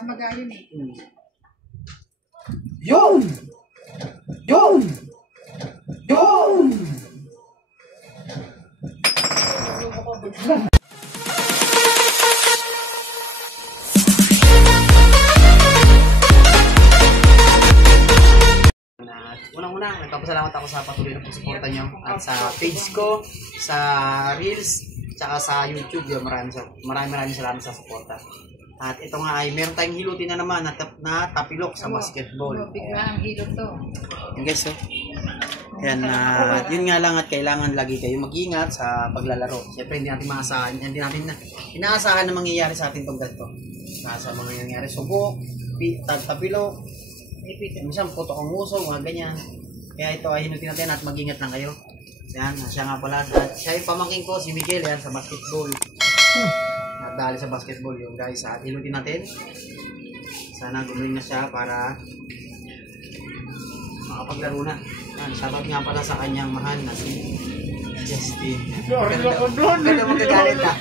Tamaga yun eh. Yun! Yun! Yun! Unang-una, nagpapasalamat ako sa patuloy na pagsuporta nyo at sa page ko, sa Reels, tsaka sa YouTube. Maraming salamat sa suporta. At ito nga ay meron tayong hilutin na naman na tapilok sa basketball. Bigla ang hilot to. Yan guys, so. Yan, yun nga lang at kailangan lagi kayo mag-ingat sa paglalaro. Siyempre hindi natin maasahan, hindi natin inaasahan na mangyayari sa atin itong ganito. Sa mga nangyayari, subok, tapilok, minsan putok ang uso, mga ganyan. Kaya ito ay hinutin natin at mag-ingat lang kayo. Yan, siya nga pala. At siya yung pamangking ko, si Miguel, yan, sa basketball. Dahil sa basketball yung guys. At hinutin natin. Sana gumuling na siya para makapaglaro na. Shoutout nga pala sa kanyang mahal na si Justin. Ganda magagalit ha.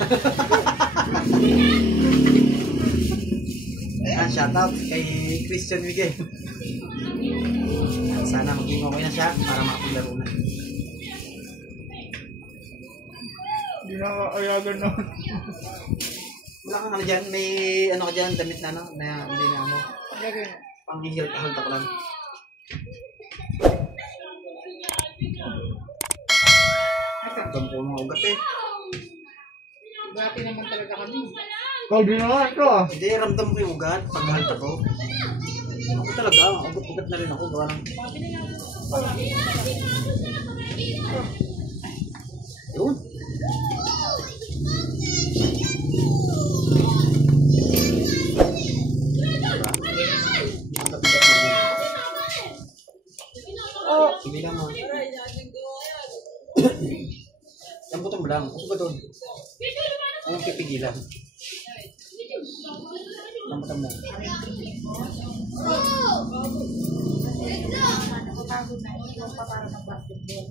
Ayan, shoutout kay Christian Miguel. Sana maging okay na siya para makapaglaro na. Hindi na kakayagan na. Wala kang ano dyan, may ano ka dyan, damit na ano, na hindi na ano. Pang-hihilt-halt ako lang. Ramdam ko mga ugat eh. Dati naman talaga kami. Hindi na nga ito ah. Hindi, ramdam ko yung ugat pag-halt ako. Ako talaga, ugat na rin ako, gawa lang. Yun. Sige lang mo. Yan butong lang. Kasi ba doon? Ang pipigilan. Ang butong lang. Nakapagod na ito pa para ng basketball.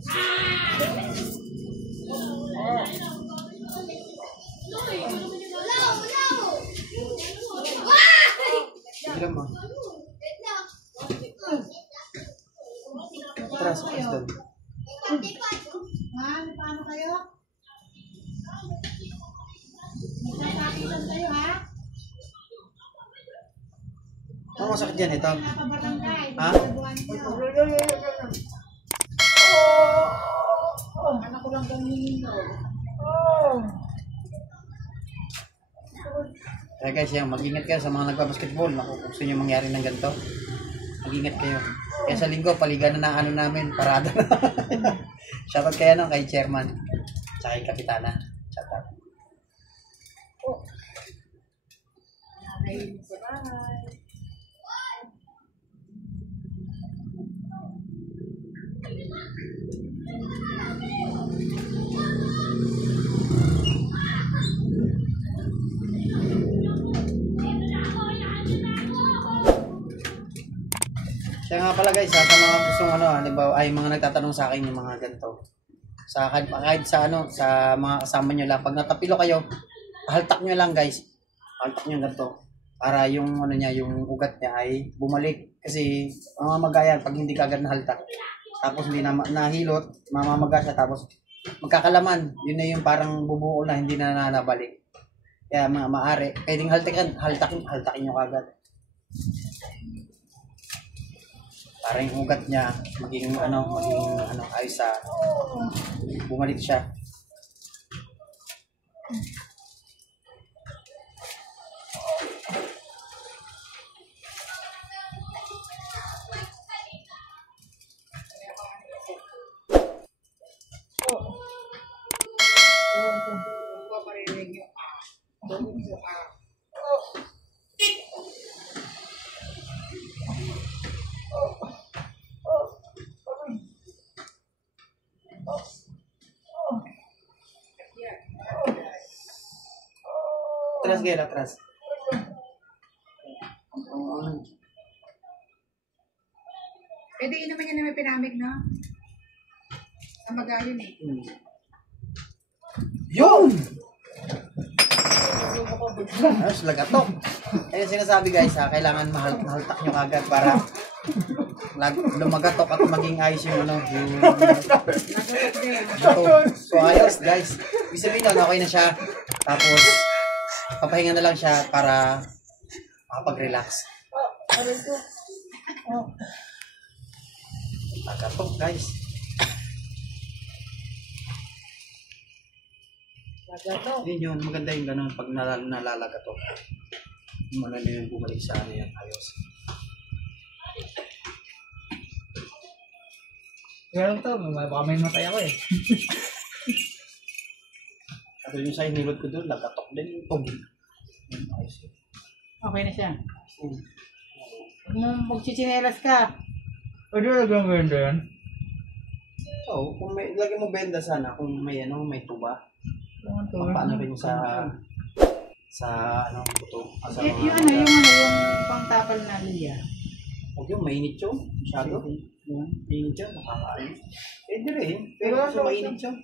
Sige lang mo. Atras doon. Ha? Paano kayo? Nagkakapitan kayo ha? Ano masakit dyan ito? Ha? Anak ko lang ganyan mo. Kaya guys, mag-ingat kayo sa mga nagbabasketball. Kung gusto nyo mangyari ng ganito, mag-ingat kayo. Kaya sa linggo, paligan na ano namin, parada na. Shoutout kayo kay chairman, tsaka kay kapitana. Shoutout. Nanay sa bahay. Kaya nga pala guys, sa mga gustong ano, halimbawa ay mga nagtatanong sa akin yung mga ganito. Kahit sa ano, sa mga kasama nyo lang, pag natapilo kayo, haltak nyo lang guys. Haltak nyo ganito. Para yung ano niya, yung ugat niya ay bumalik. Kasi mamamaga pag hindi ka agad nahaltak. Tapos hindi na nahilot, mamamaga siya tapos magkakalaman. Yun na yung parang bubuo na hindi na nabalik. Kaya maaari, pwedeng haltakin nyo kagad. Para yung ugat niya maging ayos sa bumalik siya. Atras gaya, atras. Pwede naman yan na may pinamig, no? Tamaga yun eh. Yun! Ayos, lagatok. Ayun sinasabi guys ha, kailangan mahaltak nyo kagad para lumagatok at maging ayos yung ano, yung buto. So ayos guys. Ibig sabihin nun, okay na siya. Tapos, papahinga na lang siya para makapag-relax. Lagatok guys. Yun yun, maganda yung ganun pag nalalagatok. Maganda yung bumalik sa ano yan, ayos. Ganun to, baka may matay ako eh. At yung sa inilod ko doon, lagatok din yung tubig. Ayos yun. Okay na siya. Huwag mo magchichinelas ka. Pwede lang ganda yan. So, kung may, lagyan mo benda sana, kung may ano, may tuba. Paano rin sa ano, buto. Sa Yung pangtapal na liya. huwag yung mainit yun. Masyado. Mainit yun, nakakain. Pwede rin. Pero kasi mainit yun.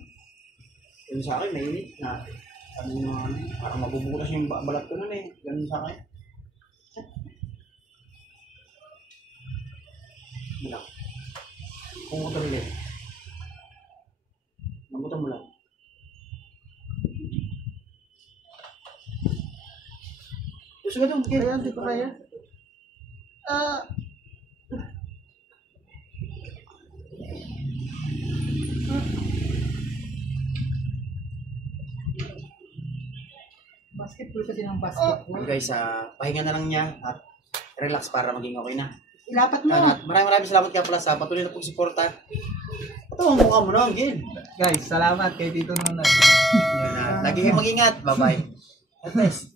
Yung sa akin, mainit na. Ano yung parang mabubutas yung balat ko nun eh. Ganun sa akin. Bilang. Pumuto rin eh. Nabutan mo lang. Gusto ka doon? Kaya, di ko kaya. Basketball kasi ng basketball. Guys, pahinga na lang niya at relax para maging okay na. Ilapat mo. At maraming salamat kaya pala sa patuloy na pagsuporta. Ito ang mukha mo na, Gil. Guys, salamat kay Tito Nonay. Lagi kayong mag-ingat. Bye-bye. God bless.